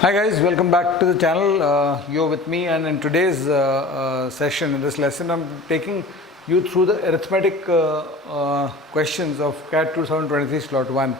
Hi guys, welcome back to the channel. You're with me, and in today's session, in this lesson, I'm taking you through the arithmetic questions of CAT 2023 slot 1.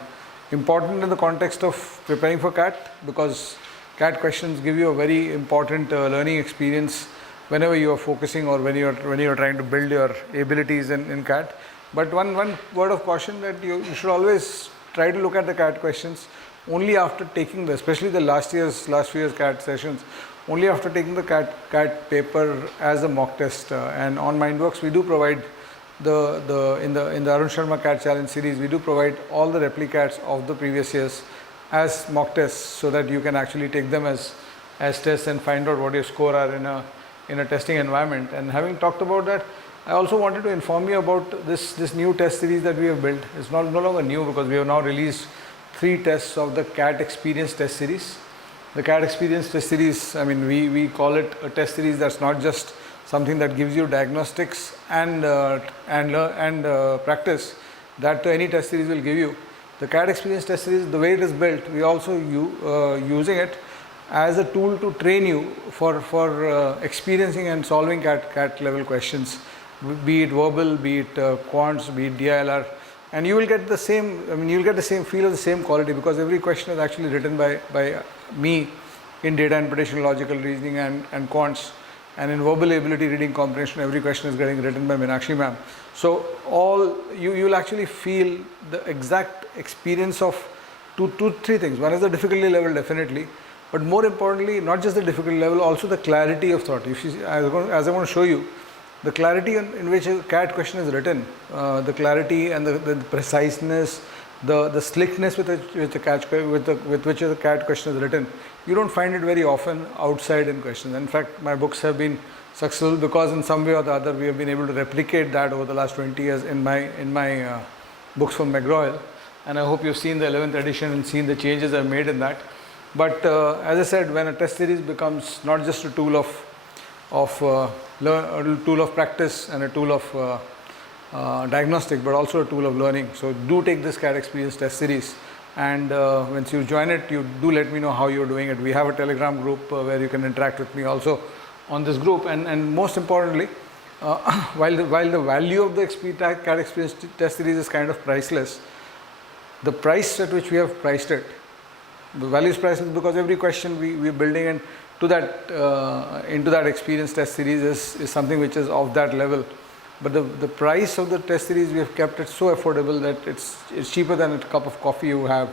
Important in the context of preparing for CAT, because CAT questions give you a very important learning experience whenever you are focusing or when you're trying to build your abilities in CAT. But one word of caution, that you should always try to look at the CAT questions only after taking especially the last few years CAT sessions, only after taking the CAT paper as a mock test. And on Mindworkzz, we do provide in the Arun Sharma CAT challenge series, we do provide all the replicats of the previous years as mock tests, so that you can actually take them as tests and find out what your score are in a testing environment. And having talked about that, I also wanted to inform you about this new test series that we have built. It's no longer new, because we have now released 3 tests of the CAT Experience Test Series. The CAT Experience Test Series, I mean, we call it a test series that's not just something that gives you diagnostics and practice that any test series will give you. The CAT Experience Test Series, the way it is built, we also using it as a tool to train you for experiencing and solving CAT level questions, be it verbal, be it quants, be it DILR. And you will get the same, you'll get the same feel of the same quality, because every question is actually written by me in data interpretation, logical reasoning and quants. And in verbal ability, reading comprehension, every question is getting written by Meenakshi ma'am. So you'll actually feel the exact experience of three things. One is the difficulty level, definitely. But more importantly, not just the difficulty level, also the clarity of thought. If you, as I'm going to show you, the clarity in which a CAT question is written, the clarity and the preciseness, the slickness with which a CAT question is written, you don't find it very often outside in questions. In fact, my books have been successful because in some way or the other we have been able to replicate that over the last 20 years in my books from McGraw-Hill. And I hope you've seen the 11th edition and seen the changes I've made in that. But as I said, when a test series becomes not just a tool of practice and a tool of diagnostic, but also a tool of learning. So do take this CAT Experience Test Series, and once you join it, you do let me know how you're doing it. We have a Telegram group where you can interact with me also on this group. And most importantly, while the value of the CAT Experience Test Series is kind of priceless, the price at which we have priced it, the value is priceless because every question we're building and to that into that experience test series is something which is of that level. But the price of the test series, we have kept it so affordable that it's cheaper than a cup of coffee you have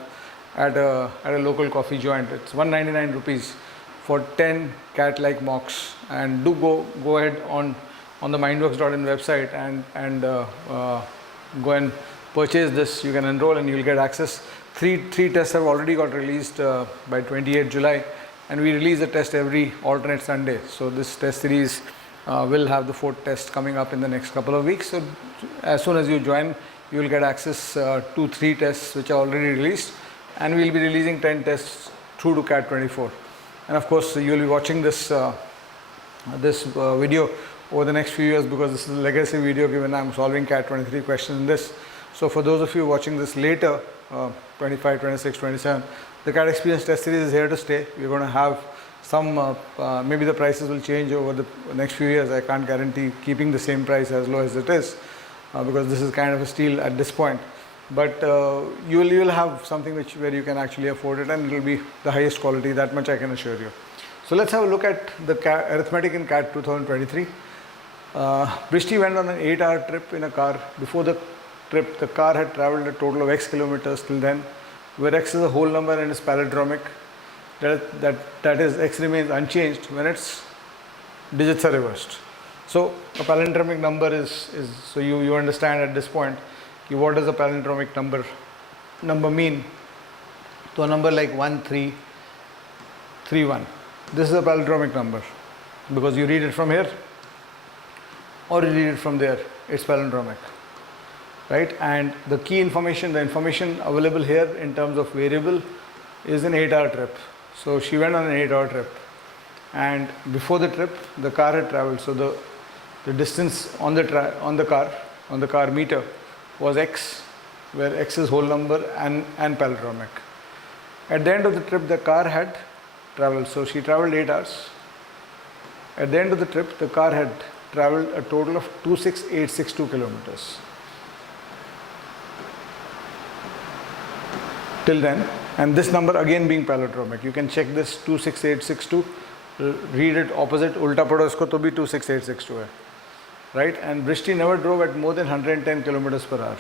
at a local coffee joint. It's 199 rupees for 10 CAT-like mocks. And do go ahead on the mindworkzz.in website and go and purchase this. You can enroll and you'll get access. Three tests have already got released by 28 July. And we release a test every alternate Sunday. So this test series will have the 4th test coming up in the next couple of weeks. So as soon as you join, you will get access to 3 tests which are already released. And we will be releasing 10 tests through to CAT 24. And of course, you will be watching this video over the next few years, because this is a legacy video, given I'm solving CAT 23 questions in this. So for those of you watching this later, 25, 26, 27, the CAT Experience Test Series is here to stay. We're going to have some, maybe the prices will change over the next few years. I can't guarantee keeping the same price as low as it is, because this is kind of a steal at this point. But you will have something where you can actually afford it, and it will be the highest quality, that much I can assure you. So let's have a look at the arithmetic in CAT 2023. Brishti went on an 8-hour trip in a car. Before the trip, the car had travelled a total of X kilometers till then, where X is a whole number and is palindromic. That is, X remains unchanged when its digits are reversed. So a palindromic number is so you understand at this point, what does a palindromic number mean? So a number like 1331, this is a palindromic number, because you read it from here or you read it from there, it's palindromic. Right, and the key information, the information available here in terms of variable, is an 8-hour trip. So she went on an 8-hour trip, and before the trip, the car had travelled. So the distance on the car meter was X, where X is whole number and palindromic. At the end of the trip, the car had traveled. So she traveled 8 hours. At the end of the trip, the car had traveled a total of 26862 kilometers. Till then, and this number again being palindromic. You can check this 26862, read it opposite, ulta pado isko to bhi 26862 hai. Right? And Brishti never drove at more than 110 kilometers per hour.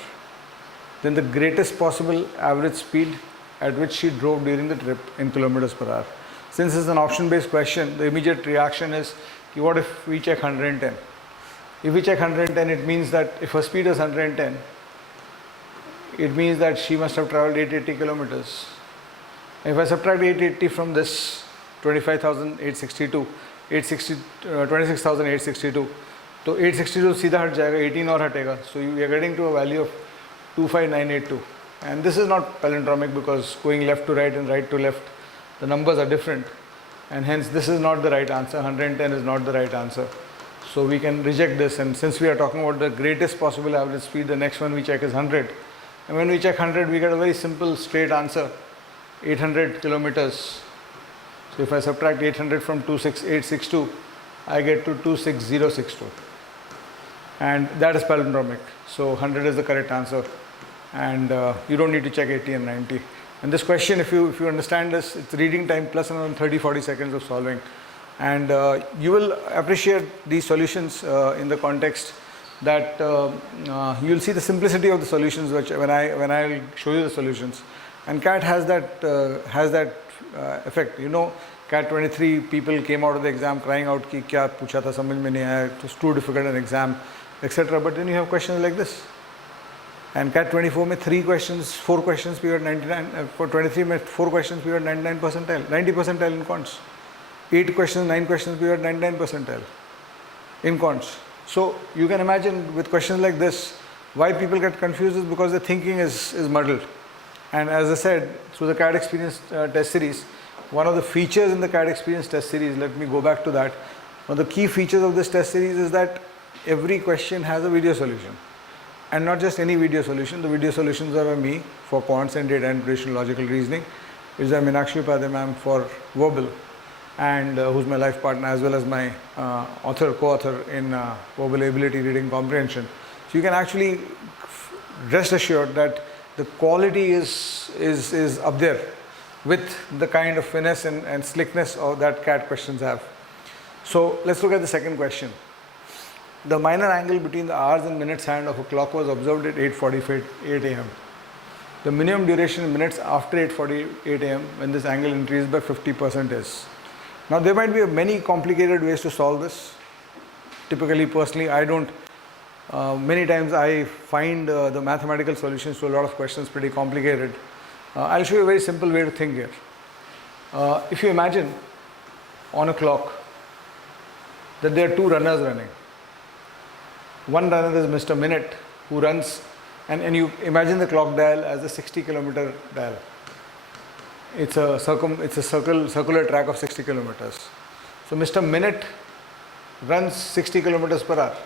Then the greatest possible average speed at which she drove during the trip in kilometers per hour. Since it's an option based question, the immediate reaction is, what if we check 110? If we check 110, it means that if her speed is 110, it means that she must have traveled 880 kilometers. If I subtract 880 from this 25,862, 26,862, so 862 सीधा हट जाएगा, 18 और हटेगा. So we are getting to a value of 25982. And this is not palindromic because going left to right and right to left, the numbers are different. And hence this is not the right answer. 110 is not the right answer. So we can reject this. And since we are talking about the greatest possible average speed, the next one we check is 100. And when we check 100, we get a very simple straight answer, 800 kilometers. So if I subtract 800 from 26862, I get to 26062. And that is palindromic. So 100 is the correct answer. And you don't need to check 80 and 90. And this question, if you understand this, it's reading time plus around 30-40 seconds of solving. And you will appreciate these solutions in the context that you will see the simplicity of the solutions which when I show you the solutions. And CAT has that effect. You know, CAT 23 people came out of the exam crying out कि क्या पूछा था समझ में नहीं आया, it was too difficult an exam, etc. But then you have questions like this. And CAT 24 में 3 questions, 4 questions we were 99, for 23 में 4 questions we were 99 percentile, 90 percentile in quants. 8 questions, 9 questions we were 99 percentile in quants. So you can imagine with questions like this, why people get confused is because the thinking is muddled. And as I said, through the CAT Experience test series, one of the features in the CAT Experience test series, let me go back to that, one of the key features of this test series is that every question has a video solution. And not just any video solution, the video solutions are by me for quants and data interpretation logical reasoning. It's by Meenakshi Upadhyay ma'am for verbal, and who's my life partner as well as my co-author in verbal ability, reading comprehension. So you can actually rest assured that the quality is up there with the kind of finesse and slickness of that CAT questions have. So let's look at the second question. The minor angle between the hours and minutes hand of a clock was observed at 8:48 a.m. The minimum duration in minutes after 8:48 a.m. when this angle increased by 50% is. Now there might be many complicated ways to solve this. Typically, personally, I don't. Many times I find the mathematical solutions to a lot of questions pretty complicated. I'll show you a very simple way to think here. If you imagine on a clock that there are 2 runners running. One runner is Mr. Minute, who runs, and you imagine the clock dial as a 60 kilometer dial. It's a circular track of 60 kilometers. So Mr. Minute runs 60 kilometers per hour.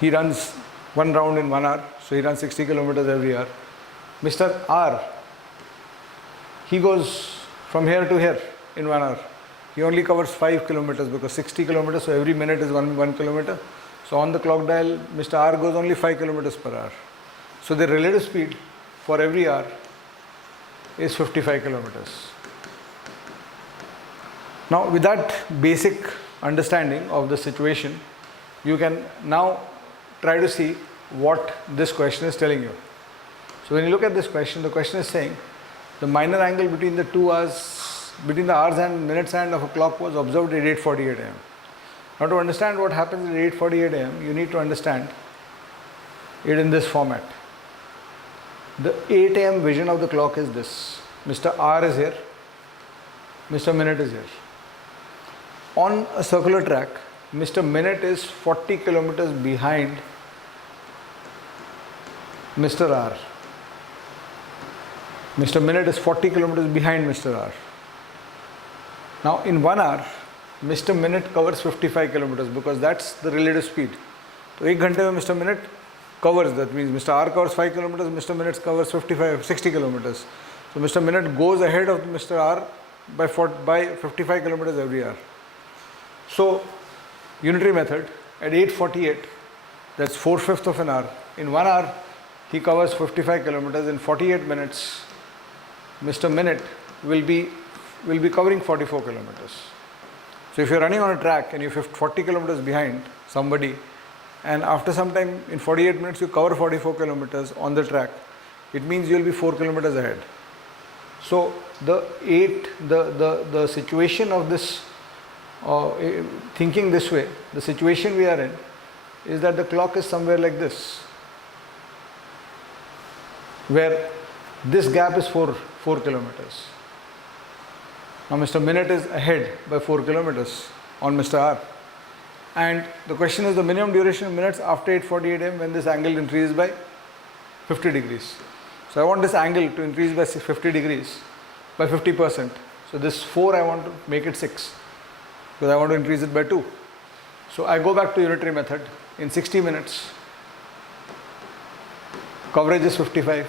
He runs 1 round in 1 hour, so he runs 60 kilometers every hour. Mr. R, he goes from here to here in 1 hour. He only covers 5 kilometers because 60 kilometers, so every minute is 1 kilometer. So on the clock dial, Mr. R goes only 5 kilometers per hour. So the relative speed for every hour is 55 kilometers. Now with that basic understanding of the situation, you can now try to see what this question is telling you. So when you look at this question, the question is saying the minor angle between the 2 hours, between the hours and minutes hand of a clock was observed at 8:48 a.m. Now to understand what happens at 8:48 a.m., you need to understand it in this format. The 8 a.m. vision of the clock is this. Mr. R is here, Mr. Minute is here. On a circular track, Mr. Minute is 40 kilometers behind Mr. R. Mr. Minute is 40 kilometers behind Mr. R. Now in 1 hour, Mr. Minute covers 55 kilometers because that's the relative speed. So 1 घंटे में Mr. Minute covers, that means Mr. R covers 5 kilometers, Mr. Minute covers 60 kilometers. So Mr. Minute goes ahead of Mr. R by 55 kilometers every hour. So unitary method at 8:48, that's 4/5 of an hour. In 1 hour, he covers 55 kilometers. In 48 minutes, Mr. Minute will be covering 44 kilometers. So if you're running on a track and you're 40 kilometers behind somebody, and after some time in 48 minutes you cover 44 kilometers on the track, it means you'll be 4 kilometers ahead. So the situation of this, thinking this way, the situation we are in is that the clock is somewhere like this, where this gap is 4 kilometers. Now Mr. Minute is ahead by 4 kilometers on Mr. R. And the question is the minimum duration of minutes after 8:48 am when this angle increases by 50 degrees. So I want this angle to increase by 50 degrees by 50%. So this 4 I want to make it 6 because I want to increase it by 2. So I go back to unitary method. In 60 minutes, coverage is 55.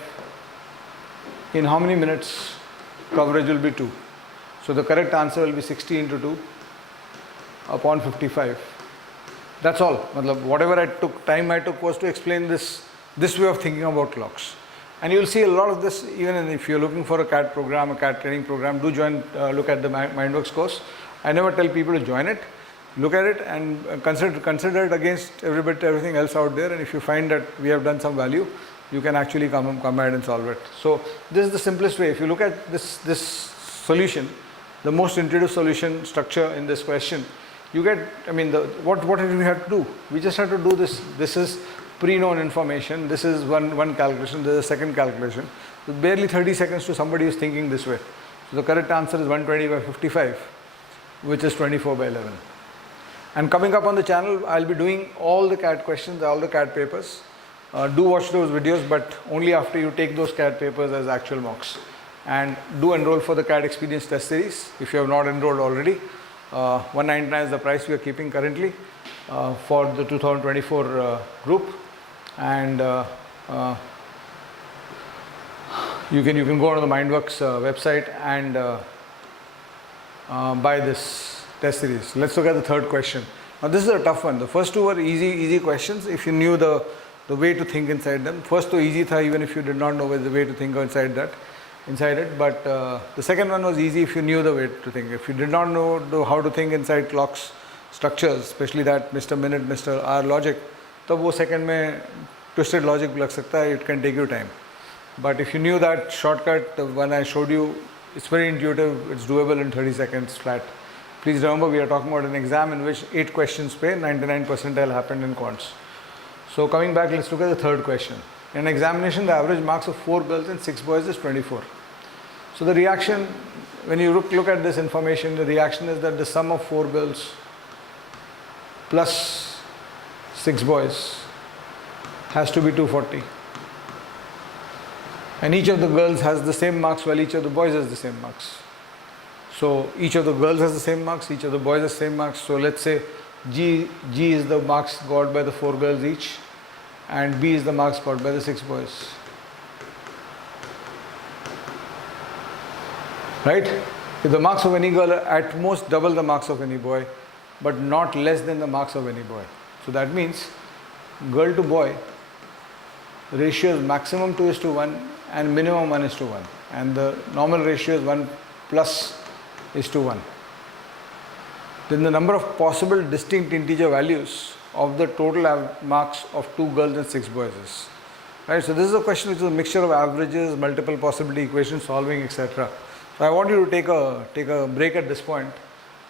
In how many minutes coverage will be 2? So the correct answer will be 60 into 2 upon 55. That's all. Whatever time I took was to explain this way of thinking about clocks. And you'll see a lot of this even if you're looking for a CAT program, a CAT training program, do look at the Mindworkzz course. I never tell people to join it. Look at it and consider it against everything else out there, and if you find that we have done some value, you can actually come ahead and solve it. So this is the simplest way. If you look at this solution, the most intuitive solution structure in this question, you get, what did we have to do? We just have to do this. This is pre-known information. This is one calculation. This is a second calculation. So barely 30 seconds to somebody who's thinking this way. So the correct answer is 120 by 55, which is 24 by 11. And coming up on the channel, I'll be doing all the CAT questions, all the CAT papers. Do watch those videos, but only after you take those CAT papers as actual mocks. And do enroll for the CAT Experience Test Series if you have not enrolled already. 199 is the price we are keeping currently for the 2024 group. And you can go on the Mindworkzz website and buy this test series. Let's look at the third question. Now this is a tough one. The first two were easy questions if you knew the way to think inside them. First two easy tha even if you did not know the way to think inside it. But the second one was easy if you knew the way to think. If you did not know how to think inside clocks structures, especially that Mr. Minute, Mr. R logic, तब वो second में twisted logic लग सकता है. It can take you time. But if you knew that shortcut, the one I showed you, it's very intuitive. It's doable in 30 seconds flat. Please remember, we are talking about an exam in which 8 questions pay, 99 percentile happened in quants. So coming back, let's look at the third question. In an examination, the average marks of 4 girls and 6 boys is 24. So the reaction, when you look at this information, the reaction is that the sum of 4 girls plus 6 boys has to be 240. And each of the girls has the same marks while each of the boys has the same marks. So each of the girls has the same marks, each of the boys has the same marks. So let's say G is the marks got by the 4 girls each, and B is the marks got by the 6 boys. Right? If the marks of any girl are at most double the marks of any boy, but not less than the marks of any boy. So that means girl to boy ratio is maximum 2:1 and minimum 1:1, and the normal ratio is 1 plus is to 1. Then the number of possible distinct integer values of the total marks of 2 girls and 6 boys is. Right? So this is a question which is a mixture of averages, multiple possibility equation solving, etc. So I want you to take a break at this point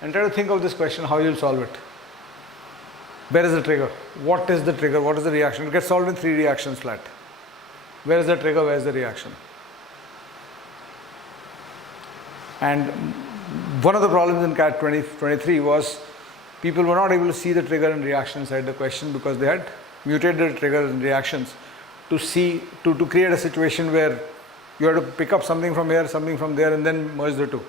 and try to think of this question, how you will solve it. Where is the trigger? What is the trigger? What is the reaction? It gets solved in 3 reactions flat. Where is the trigger? Where is the reaction? And one of the problems in CAT 2023 was people were not able to see the trigger and reaction inside the question because they had mutated the triggers and reactions to create a situation where you have to pick up something from here, something from there, and then merge the two.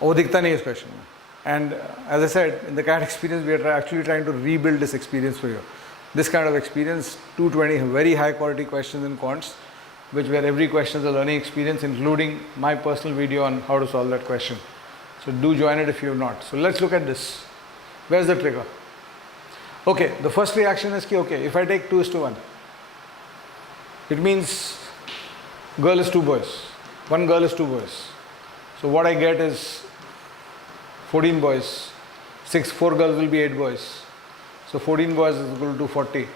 वो दिखता नहीं इस question में. And as I said, in the CAT experience, we are actually trying to rebuild this experience for you. This kind of experience, 220 very high quality questions in quants, which where every question is a learning experience, including my personal video on how to solve that question. So do join it if you have not. So let's look at this. Where's the trigger? Okay, the first reaction is, okay, if I take 2:1, it means girl is 2 boys. One girl is 2 boys. So what I get is 14 boys. 4 girls will be 8 boys. So 14 boys is equal to 40.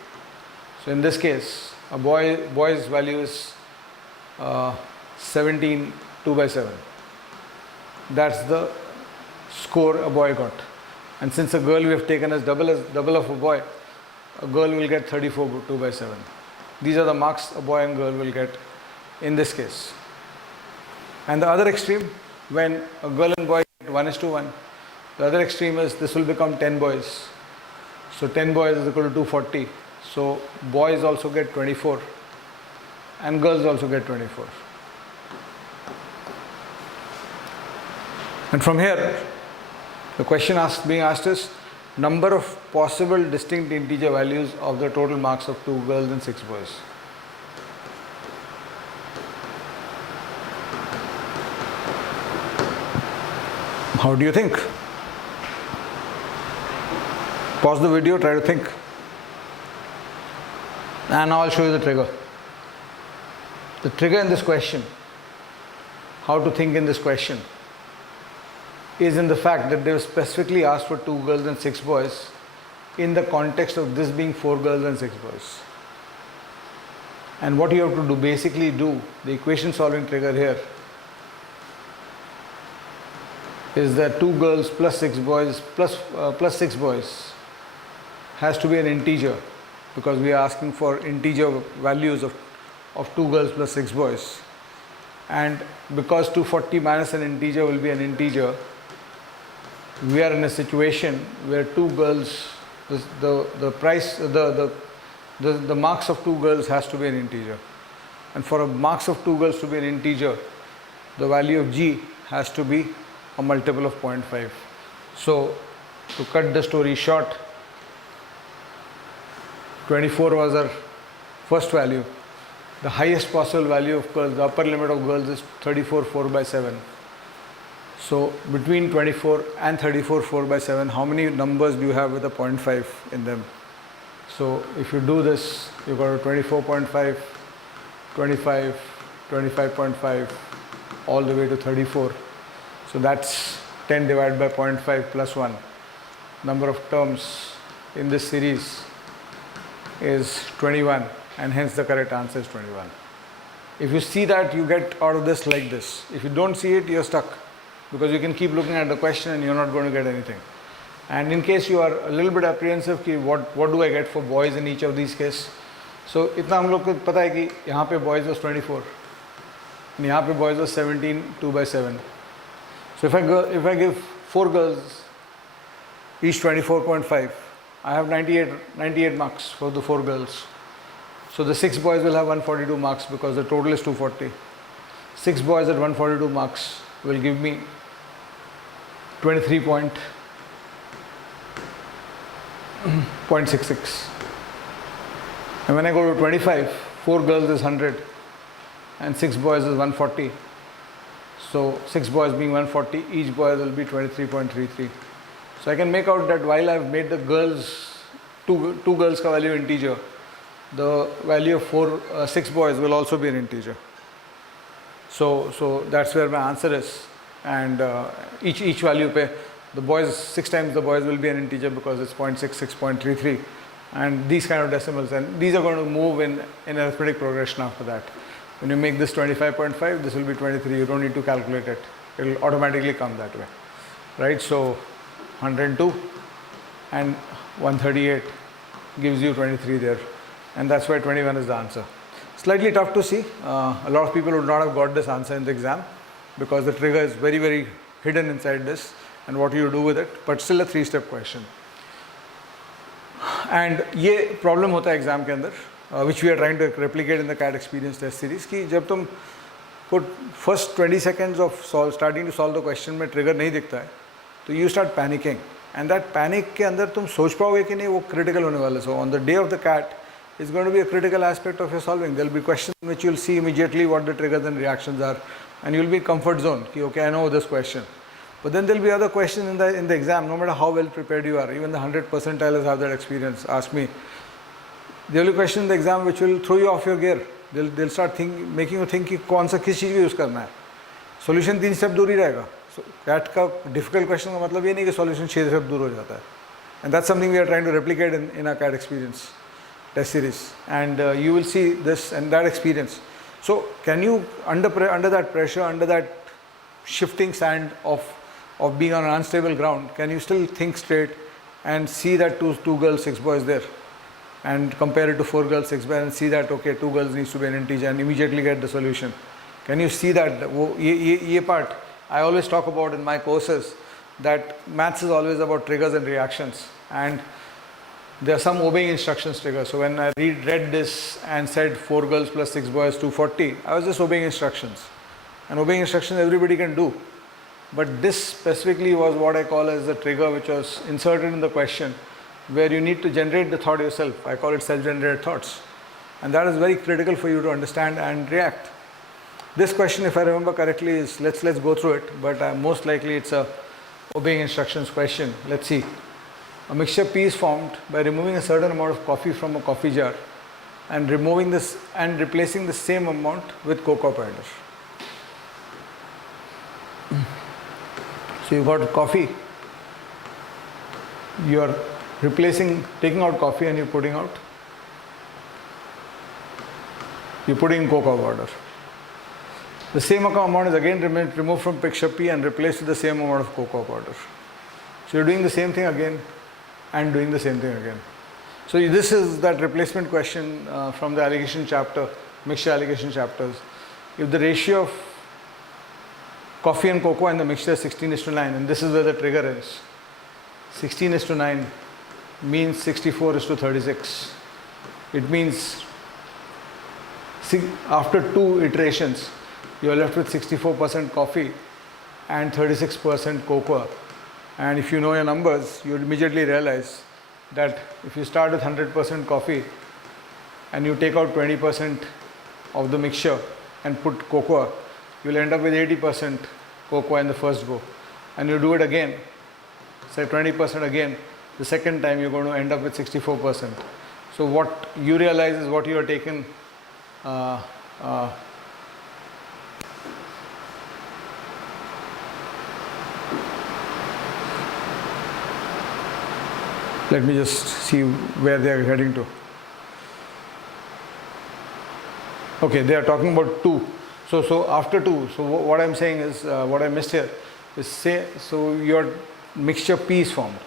So in this case, a boy's value is 17 2/7. That's the score a boy got. And since a girl we have taken as double of a boy, a girl will get 34 2/7. These are the marks a boy and girl will get in this case. And the other extreme, when a girl and boy get 1:1, the other extreme is this will become 10 boys. So 10 boys is equal to 240. So boys also get 24 and girls also get 24. And from here, the question being asked is number of possible distinct integer values of the total marks of 2 girls and 6 boys. How do you think? Pause the video, try to think. And now I'll show you the trigger. The trigger in this question, how to think in this question, is in the fact that they were specifically asked for 2 girls and 6 boys in the context of this being 4 girls and 6 boys. And what you have to do, basically do, the equation solving trigger here is that 2 girls plus 6 boys plus 6 boys has to be an integer, because we are asking for integer values of 2 girls plus 6 boys. And because 240 minus an integer will be an integer, we are in a situation where 2 girls, the marks of 2 girls has to be an integer. And for a marks of 2 girls to be an integer, the value of g has to be a multiple of 0.5. So to cut the story short, 24 was our first value. The highest possible value of girls, the upper limit of girls is 34 4/7. So between 24 and 34 4/7, how many numbers do you have with a 0.5 in them? So if you do this, you got a 24.5, 25, 25.5, all the way to 34. So that's 10 divided by 0.5 plus 1. Number of terms in this series is 21, and hence the correct answer is 21. If you see that, you get out of this like this. If you don't see it, you're stuck, because you can keep looking at the question and you're not going to get anything. And in case you are a little bit apprehensive कि what do I get for boys in each of these cases, so इतना हम लोग को पता है कि यहाँ पे boys was 24 and यहाँ पे boys was 17 2/7. So if I give 4 girls each 24.5, I have 98 marks for the 4 girls. So the 6 boys will have 142 marks because the total is 240. 6 boys at 142 marks will give me 23.66. And when I go to 25, 4 girls is 100 and 6 boys is 140. So 6 boys being 140, each boy will be 23.33. So I can make out that while I have made the girls, two girls ka value integer, the value of 6 boys will also be an integer. So that's where my answer is. And each value pe, the boys, 6 times the boys will be an integer because it's 0.66, 0.33, and these kind of decimals, and these are going to move in arithmetic progression after that. When you make this 25.5, this will be 23. You don't need to calculate it. It will automatically come that way, right? So 102 and 138 gives you 23 there, and that's why 21 is the answer. Slightly tough to see. A lot of people would not have got this answer in the exam because the trigger is very, very hidden inside this and what you do with it, but still a 3-step question. And ये problem होता है exam के अंदर, which we are trying to replicate in the CAT experience test series, कि जब तुम put first 20 seconds of starting to solve the question में trigger नहीं दिखता है, तो you start panicking, and that panic के अंदर तुम सोच पाओगे कि नहीं वो critical होने वाला है. So on the day of the CAT, is going to be a critical aspect of your solving. There will be questions in which you will see immediately what the triggers and reactions are, and you will be in comfort zone. Okay, I know this question. But then there will be other questions in the exam, no matter how well prepared you are. Even the 100 percentiles have that experience. Ask me. There will be questions in the exam which will throw you off your gear. They'll start making you think कि कौन सा किस चीज़ को use करना है. Solution 3 step दूर ही रहेगा. So CAT का difficult question का मतलब ये नहीं कि solution 6 स्टेप दूर हो जाता है. And that's something we are trying to replicate in our CAT experience test series. And you will see this and that experience. So can you under that pressure, under that shifting sand of being on an unstable ground, can you still think straight and see that two girls, 6 boys there, and compare it to 4 girls, 6 boys, and see that okay, 2 girls needs to be an integer, and immediately get the solution? Can you see that? Ye part I always talk about in my courses, that maths is always about triggers and reactions, and there are some obeying instructions triggers. So when I read this and said 4 girls plus 6 boys 240, I was just obeying instructions, and obeying instructions everybody can do. But this specifically was what I call as the trigger, which was inserted in the question, where you need to generate the thought yourself. I call it self-generated thoughts. And that is very critical for you to understand and react. This question, if I remember correctly, is, let's go through it, but most likely it's a obeying instructions question. Let's see. A mixture P is formed by removing a certain amount of coffee from a coffee jar and removing this and replacing the same amount with cocoa powder. So you've got coffee, you are taking out coffee and you're putting in cocoa powder. The same amount is again removed from picture P and replaced with the same amount of cocoa powder. So you're doing the same thing again and doing the same thing again. So this is that replacement question from the allocation chapter, mixture allocation chapters. If the ratio of coffee and cocoa in the mixture is 16:9, and this is where the trigger is. 16:9 means 64:36. It means after 2 iterations, you are left with 64% coffee and 36% cocoa. And if you know your numbers, you immediately realize that if you start with 100% coffee and you take out 20% of the mixture and put cocoa, you will end up with 80% cocoa in the first go. And you do it again, say 20% again, the second time you're going to end up with 64%. So what you realize is what you are taken let me just see where they are heading to. Okay, they are talking about 2. So after 2, so what I'm saying is, what I missed here is so your mixture P is formed.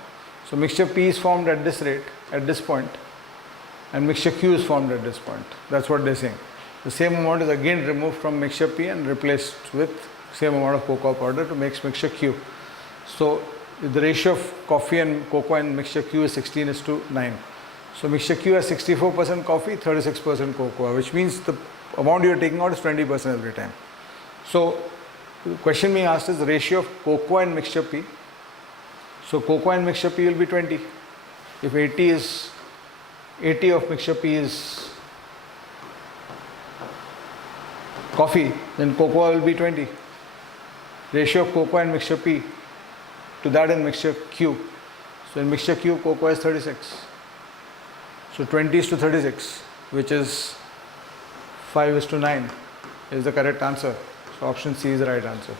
So mixture P is formed at this rate, at this point, and mixture Q is formed at this point. That's what they're saying. The same amount is again removed from mixture P and replaced with same amount of cocoa powder to make mixture Q. So the ratio of coffee and cocoa in mixture Q is 16:9. So mixture Q has 64% coffee, 36% cocoa, which means the amount you are taking out is 20% every time. So the question being asked is the ratio of cocoa and mixture P. So cocoa and mixture P will be 20. If 80 of mixture P is coffee, then cocoa will be 20. Ratio of cocoa and mixture P to that in mixture Q. So in mixture Q, cocoa is 36. So 20:36, which is 5:9 is the correct answer. So option C is the right answer.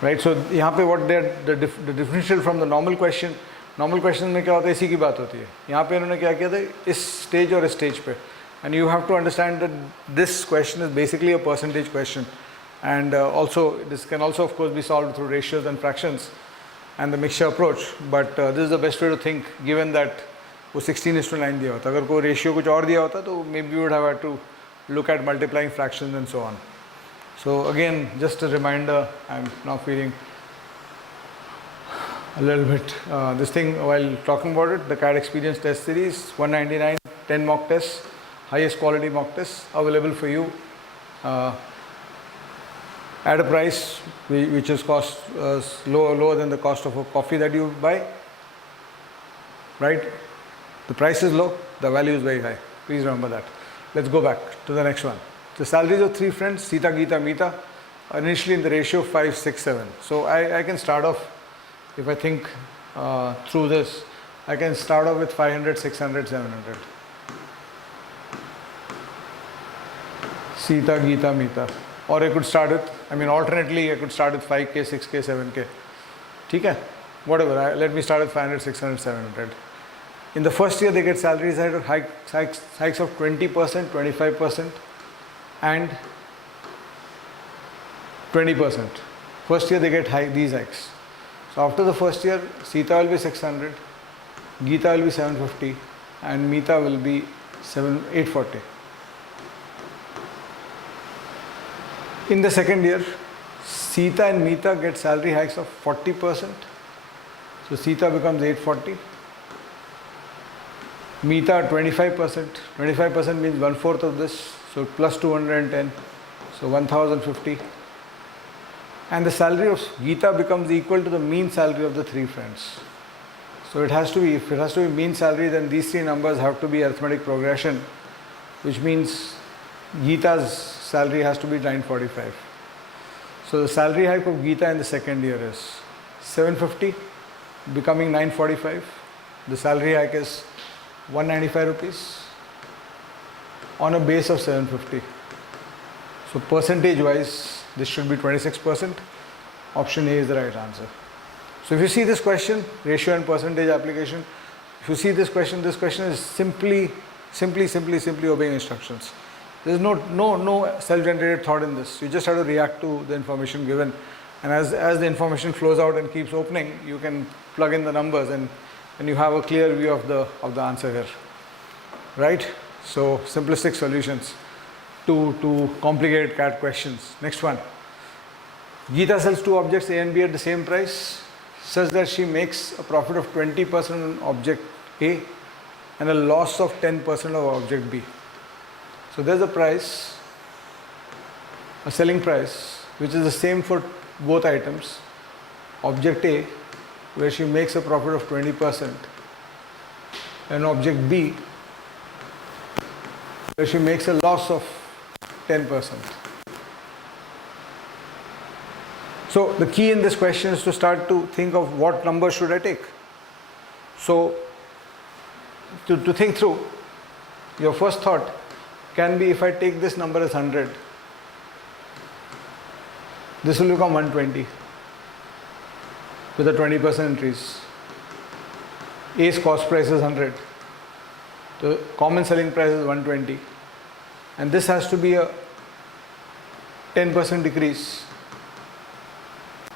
Right, so यहाँ पे what the differential from the normal question में क्या होता है, इसी की बात होती है. यहाँ पे उन्होंने क्या किया था, इस stage और इस stage पे, and you have to understand that this question is basically a percentage question, and also this can also of course be solved through ratios and fractions and the mixture approach, but this is the best way to think given that वो 16:9 दिया होता. अगर कोई ratio कुछ और दिया होता तो maybe you would have had to look at multiplying fractions and so on. So again, just a reminder, I'm now feeling a little bit this thing while talking about it. The CAT Experience Test Series, 199, 10 mock tests, highest quality mock tests available for you at a price which is cost lower than the cost of a coffee that you buy. Right? The price is low. the value is very high. Please remember that. Let's go back to the next one. The salaries of 3 friends, Sita, Geeta, Meeta, are initially in the ratio 5, 6, 7. So I can start off, if I think through this, I can start off with 500, 600, 700. Sita, Geeta, Meeta. Or I could start with, alternately I could start with 5K, 6K, 7K. Okay? Whatever, let me start with 500, 600, 700. In the first year they get salary hikes of 20%, 25% and 20%. First year they get these hikes. So after the first year, Sita will be 600, Geeta will be 750 and Meeta will be 840. In the second year, Sita and Meeta get salary hikes of 40%. So Sita becomes 840. Meeta 25%. 25% means 1/4 of this. So plus 210. So 1050. And the salary of Geeta becomes equal to the mean salary of the 3 friends. So it has to be, if it has to be mean salary, then these 3 numbers have to be arithmetic progression, which means Geeta's salary has to be 945. So the salary hike of Geeta in the second year is 750 becoming 945. The salary hike is 195 rupees on a base of 750. So percentage wise, this should be 26%. Option A is the right answer. So if you see this question, ratio and percentage application, if you see this question is simply obeying instructions. There is no self-generated thought in this. You just have to react to the information given, and as the information flows out and keeps opening, you can plug in the numbers and you have a clear view of the answer here, right? So simplistic solutions to complicated CAT questions. Next one. Geeta sells 2 objects A and B at the same price such that she makes a profit of 20% on object A and a loss of 10% of object B. So there's a price, a selling price, which is the same for both items. Object A, where she makes a profit of 20%, and object B, where she makes a loss of 10%. So the key in this question is to start to think of what number should I take. So to think through, your first thought can be, if I take this number as 100, this will become 120 with a 20% increase. A's cost price is 100. The common selling price is 120. And this has to be a 10% decrease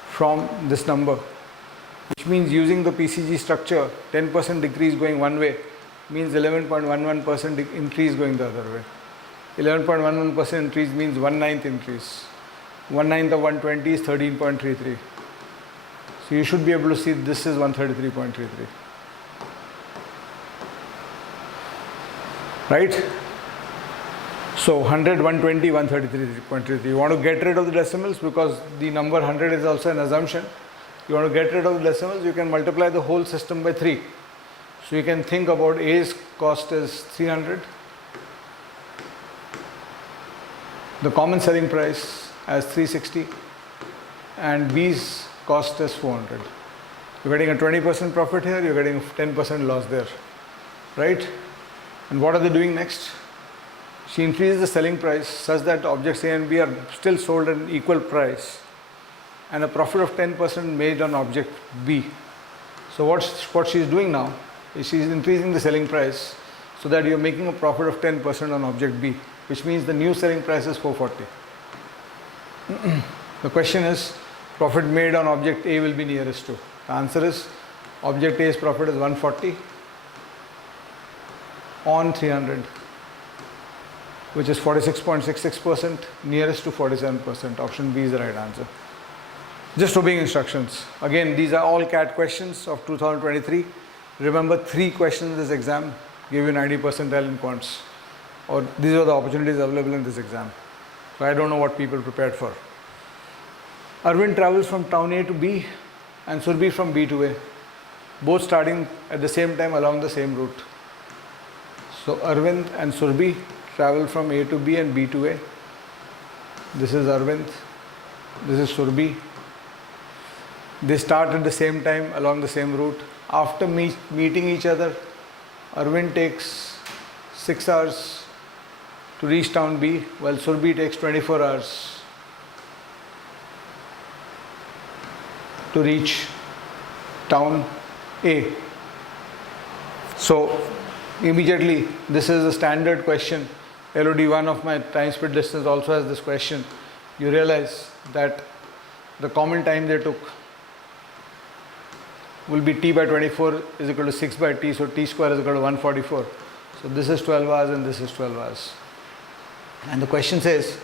from this number, which means using the PCG structure, 10% decrease going one way means 11.11% increase going the other way. 11.11% increase means 1/9 increase. 1/9 of 120 is 13.33. So you should be able to see this is 133.33. Right? So 100, 120, 133.33. You want to get rid of the decimals because the number 100 is also an assumption. You want to get rid of the decimals, you can multiply the whole system by 3. So you can think about A's cost is 300. The common selling price as 360 and B's cost is 400. You're getting a 20% profit here, you're getting a 10% loss there, right? And what are they doing next? She increases the selling price such that objects A and B are still sold at an equal price and a profit of 10% made on object B. So what she's doing now is she's increasing the selling price so that you're making a profit of 10% on object B, which means the new selling price is 440. The question is, profit made on object A will be nearest to. The answer is, object A's profit is 140 on 300, which is 46.66%, nearest to 47%. Option B is the right answer. Just obeying instructions. Again, these are all CAT questions of 2023. Remember, 3 questions in this exam give you 90 percentile in quants. Or these are the opportunities available in this exam. So I don't know what people prepared for. Arvind travels from town A to B and Surbhi from B to A, both starting at the same time along the same route. So Arvind and Surbhi travel from A to B and B to A. This is Arvind, this is Surbhi. They start at the same time along the same route. After meeting each other, Arvind takes 6 hours to reach town B, while Surbhi takes 24 hours to reach town A. So immediately, this is a standard question. LOD1 of my time speed distance also has this question. You realize that the common time they took will be t by 24 is equal to 6 by t, so t square is equal to 144. So this is 12 hours and this is 12 hours. And the question says,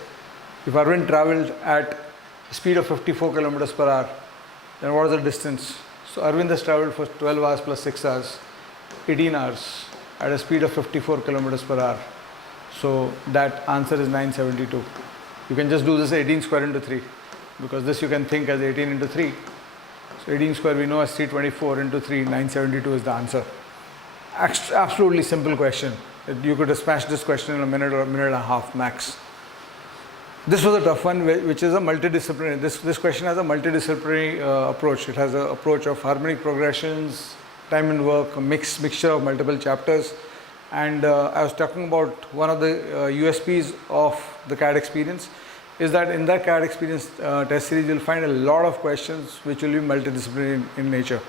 if Arvind travelled at a speed of 54 kilometers per hour, then what is the distance? So Arvind has travelled for 12 hours plus 6 hours, 18 hours at a speed of 54 kilometers per hour. So that answer is 972. You can just do this 18 square into 3, because this you can think as 18 into 3. So 18 square we know as 324 into 3, 972 is the answer. Absolutely simple question. You could have smashed this question in a minute or a minute and a half max. This was a tough one, which is a multidisciplinary. This question has a multidisciplinary approach. It has an approach of harmonic progressions, time and work, a mixture of multiple chapters. And I was talking about one of the USPs of the CAT experience is that in that CAT experience test series, you'll find a lot of questions which will be multidisciplinary in nature.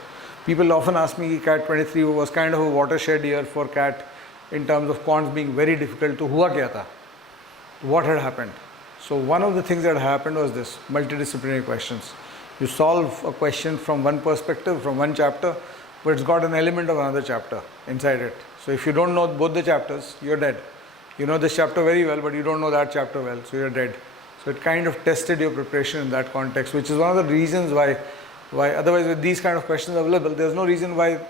People often ask me, CAT 23 was kind of a watershed year for CAT in terms of quants being very difficult. To hua kya tha? What had happened? So one of the things that happened was this, multidisciplinary questions. You solve a question from one perspective, from one chapter, but it's got an element of another chapter inside it. So if you don't know both the chapters, you're dead. You know this chapter very well, but you don't know that chapter well, so you're dead. So it kind of tested your preparation in that context, which is one of the reasons why otherwise with these kind of questions available, there's no reason why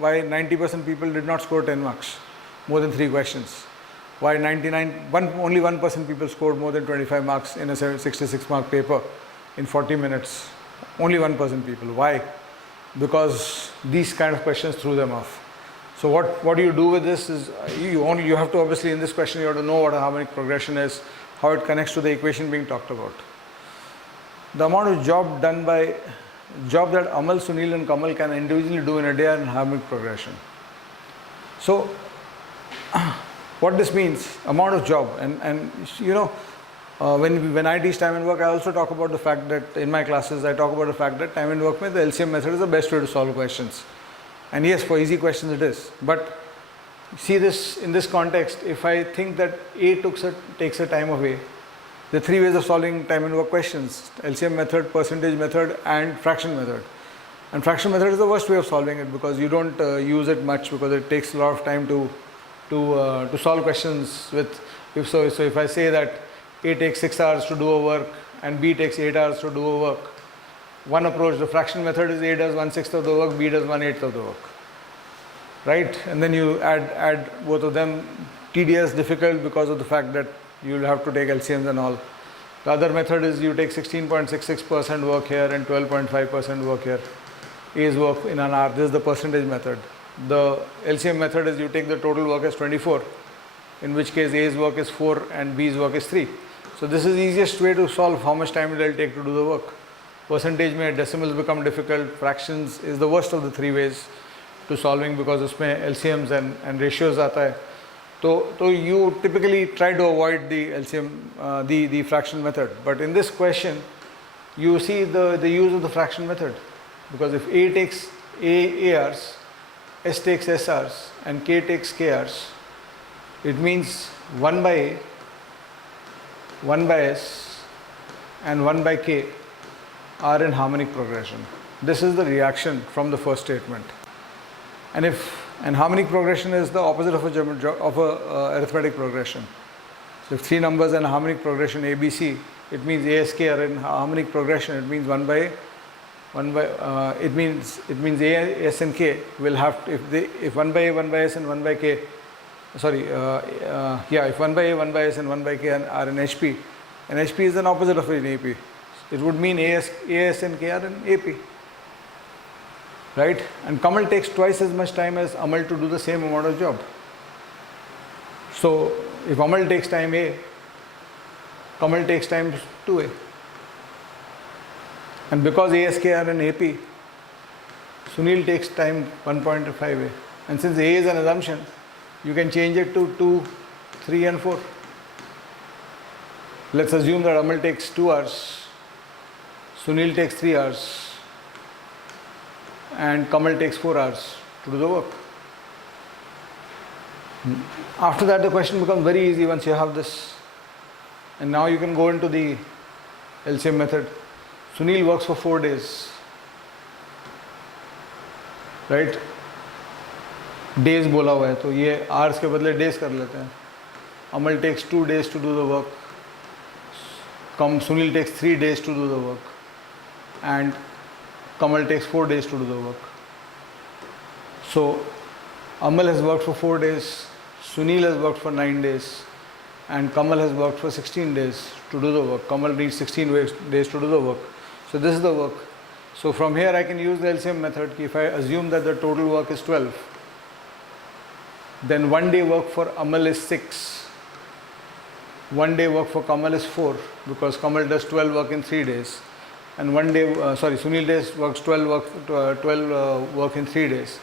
90% people did not score 10 marks, more than 3 questions. Why only 1% people scored more than 25 marks in a 66 mark paper in 40 minutes. Only 1% people. Why? Because these kind of questions threw them off. So what do you do with this is you have to obviously in this question you have to know what a harmonic progression is, how it connects to the equation being talked about. The amount of job that Amal, Sunil and Kamal can individually do in a day are in harmonic progression. So what this means, amount of job, and you know, when I teach time and work, I also talk about the fact that in my classes, I talk about the fact that time and work the LCM method is the best way to solve questions. And yes, for easy questions it is. But see this in this context, if I think that A takes a time of A, there are 3 ways of solving time and work questions: LCM method, percentage method, and fraction method. And fraction method is the worst way of solving it because you don't use it much because it takes a lot of time to solve questions with. So if I say that A takes 6 hours to do a work and B takes 8 hours to do a work, one approach, the fraction method is A does 1/6 of the work, B does 1/8 of the work, right? And then you add both of them. Tedious, difficult because of the fact that you'll have to take LCMs and all. The other method is you take 16.66% work here and 12.5% work here. A's work in an hour. This is the percentage method. The LCM method is you take the total work as 24, in which case A's work is 4 and B's work is 3. So this is the easiest way to solve how much time it will take to do the work. Percentage में decimals become difficult. Fractions is the worst of the 3 ways to solving because उसमें LCMs and ratios आता है. So you typically try to avoid the LCM, the fraction method. But in this question, you see the use of the fraction method, because if A takes A hours, S takes S hours, and K takes K hours, it means 1 by A, 1 by S, and 1 by K are in harmonic progression. This is the reaction from the first statement. And harmonic progression is the opposite of a arithmetic progression. So if 3 numbers and harmonic progression ABC, it means A, S, K are in harmonic progression. It means it means A, S, and K will have to, if 1 by A, 1 by S, and 1 by K, if 1 by A, 1 by S, and 1 by K are in HP, and HP is an opposite of an AP. It would mean A, S, and K are in AP. Right? And Kamal takes twice as much time as Amal to do the same amount of job. So if Amal takes time A, Kamal takes time 2A. And because ASK are in AP, Sunil takes time 1.5A. And since A is an assumption, you can change it to 2, 3 and 4. Let's assume that Amal takes 2 hours, Sunil takes 3 hours, and Kamal takes 4 hours to do the work. After that, the question becomes very easy once you have this. And now you can go into the LCM method. Sunil works for 4 days. Right? Days बोला हुआ है तो ये hours के बदले days कर लेते हैं. Amal takes 2 days to do the work. Sunil takes 3 days to do the work. And Kamal takes 4 days to do the work. So Amal has worked for 4 days, Sunil has worked for 9 days, and Kamal has worked for 16 days to do the work. Kamal needs 16 days to do the work. So this is the work. So from here I can use the LCM method. If I assume that the total work is 12, then 1 day work for Amal is 6. 1 day work for Kamal is 4, because Kamal does 12 work in 3 days. And Sunil works 12 work in 3 days.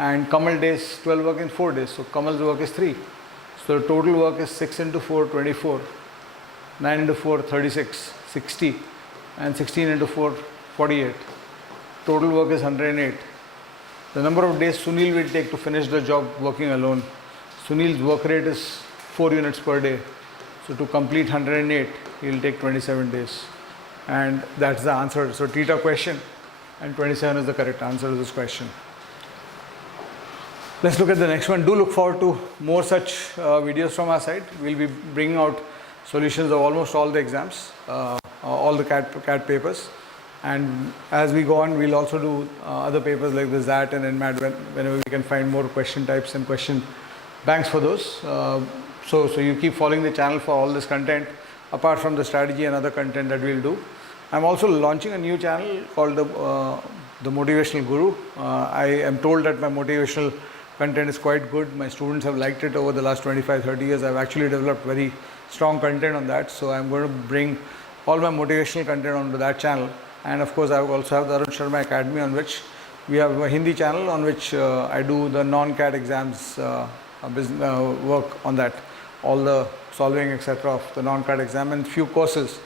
And Kamal days 12 work in 4 days. So Kamal's work is 3. So the total work is 6 into 4, 24. 9 into 4, 36, 60. And 16 into 4, 48. Total work is 108. The number of days Sunil will take to finish the job working alone. Sunil's work rate is 4 units per day. So to complete 108, he will take 27 days. And that's the answer. So theta question, and 27 is the correct answer to this question. Let's look at the next one. Do look forward to more such videos from our side. We'll be bringing out solutions of almost all the exams, all the CAT papers. And as we go on, we'll also do other papers like the ZAT and NMAT whenever we can find more question types and question banks for those. So you keep following the channel for all this content, apart from the strategy and other content that we'll do. I'm also launching a new channel called the Motivational Guru. I am told that my motivational content is quite good. My students have liked it over the last 25-30 years. I've actually developed very strong content on that. So I'm going to bring all my motivational content onto that channel. And of course, I also have the Arun Sharma Academy, on which we have a Hindi channel on which I do the non-CAT exams work on that, all the solving etc. of the non-CAT exam, and few courses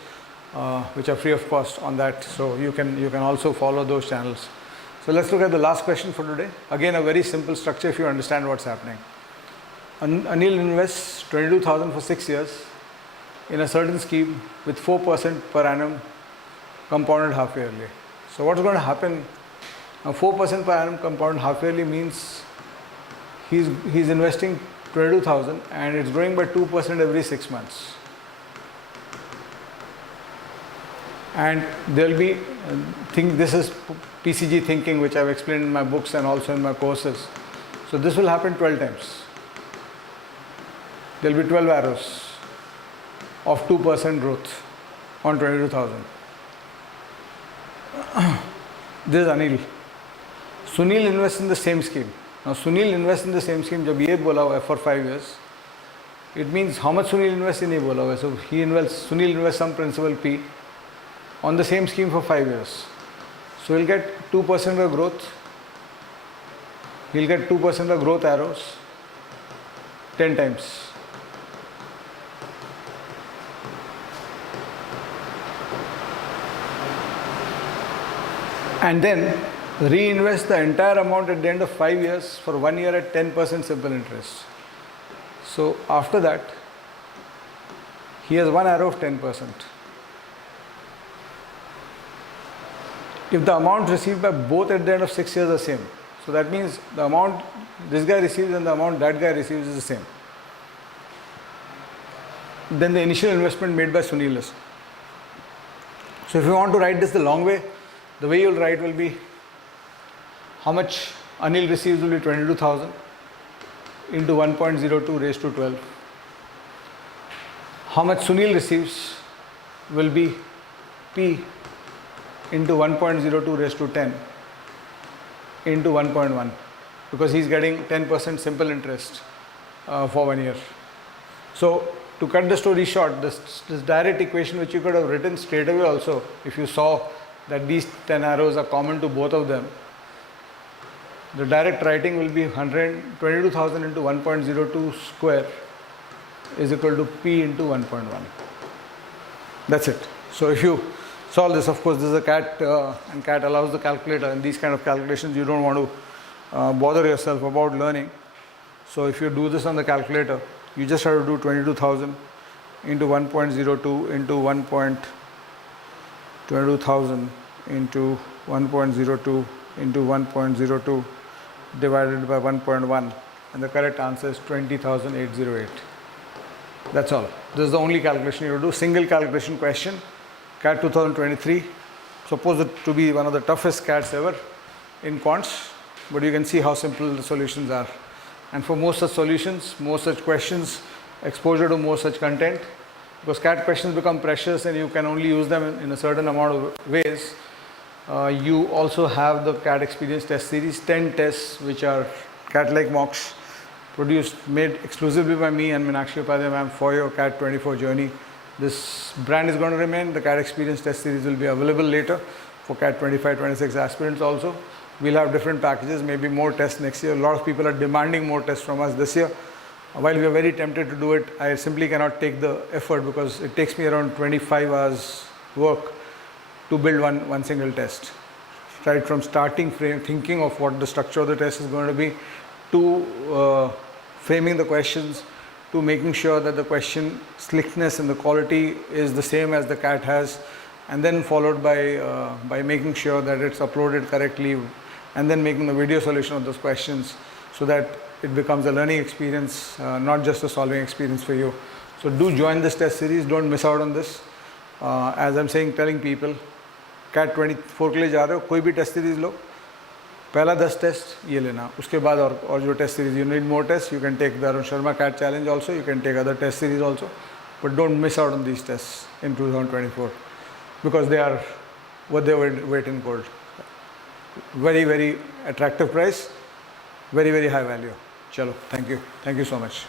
which are free of cost on that. So you can also follow those channels. So let's look at the last question for today. Again, a very simple structure if you understand what's happening. Anil invests 22,000 for 6 years in a certain scheme with 4% per annum compounded half yearly. So what's going to happen? 4% per annum compounded half yearly means he's investing 22,000 and it's growing by 2% every 6 months. And there will be, this is PCG thinking, which I've explained in my books and also in my courses. So this will happen 12 times. There will be 12 arrows of 2% growth on 22,000. This is Anil. Sunil invests in the same scheme. Now Sunil invests in the same scheme. जब ये बोला हुआ है for 5 years, it means how much Sunil invests in ये बोला हुआ है. So Sunil invests some principal P on the same scheme for 5 years. So he'll get 2% of growth. He'll get 2% of growth arrows 10 times. And then reinvest the entire amount at the end of 5 years for 1 year at 10% simple interest. So after that, he has one arrow of 10%. If the amount received by both at the end of 6 years are same, so that means the amount this guy receives and the amount that guy receives is the same, then the initial investment made by Sunil is. So if you want to write this the long way, the way you will write will be how much Anil receives will be 22,000 into 1.02 raised to 12. How much Sunil receives will be P into 1.02 raised to 10 into 1.1, because he is getting 10% simple interest for 1 year. So to cut the story short, this direct equation which you could have written straight away also, if you saw that these 10 arrows are common to both of them, the direct writing will be 22,000 into 1.02 square is equal to P into 1.1. That's it. So if you solve this, of course this is a CAT and CAT allows the calculator, and these kind of calculations you don't want to bother yourself about learning. So if you do this on the calculator, you just have to do 22,000 into 1.02 into 22,000 into 1.02 into 1.02 divided by 1.1, and the correct answer is 20,808. That's all. This is the only calculation you do. Single calculation question, CAT 2023. Suppose it to be one of the toughest CATs ever in quants, but you can see how simple the solutions are. And for most such solutions, most such questions, exposure to most such content, because CAT questions become precious and you can only use them in a certain amount of ways. You also have the CAT Experience Test Series, 10 tests which are CAT-like mocks, made exclusively by me and Meenakshi Upadhyay ma'am for your CAT 24 journey. This brand is going to remain. The CAT Experience Test Series will be available later for CAT 25, 26 aspirants also. We'll have different packages, maybe more tests next year. A lot of people are demanding more tests from us this year. While we are very tempted to do it, I simply cannot take the effort because it takes me around 25 hours work to build one single test. Right from starting thinking of what the structure of the test is going to be, to framing the questions, to making sure that the question slickness and the quality is the same as the CAT has, and then followed by making sure that it's uploaded correctly, and then making the video solution of those questions so that it becomes a learning experience, not just a solving experience for you. So do join this test series, don't miss out on this. As I'm saying, telling people, CAT 24 के लिए जा रहे हो, कोई भी test series लो, पहला 10 test ये लेना, उसके बाद और जो test series, you need more tests, you can take the Arun Sharma CAT challenge also, you can take other test series also, but don't miss out on these tests in 2024 because they are what they weight in gold. Very, very attractive price, very, very high value. Chalo, thank you so much.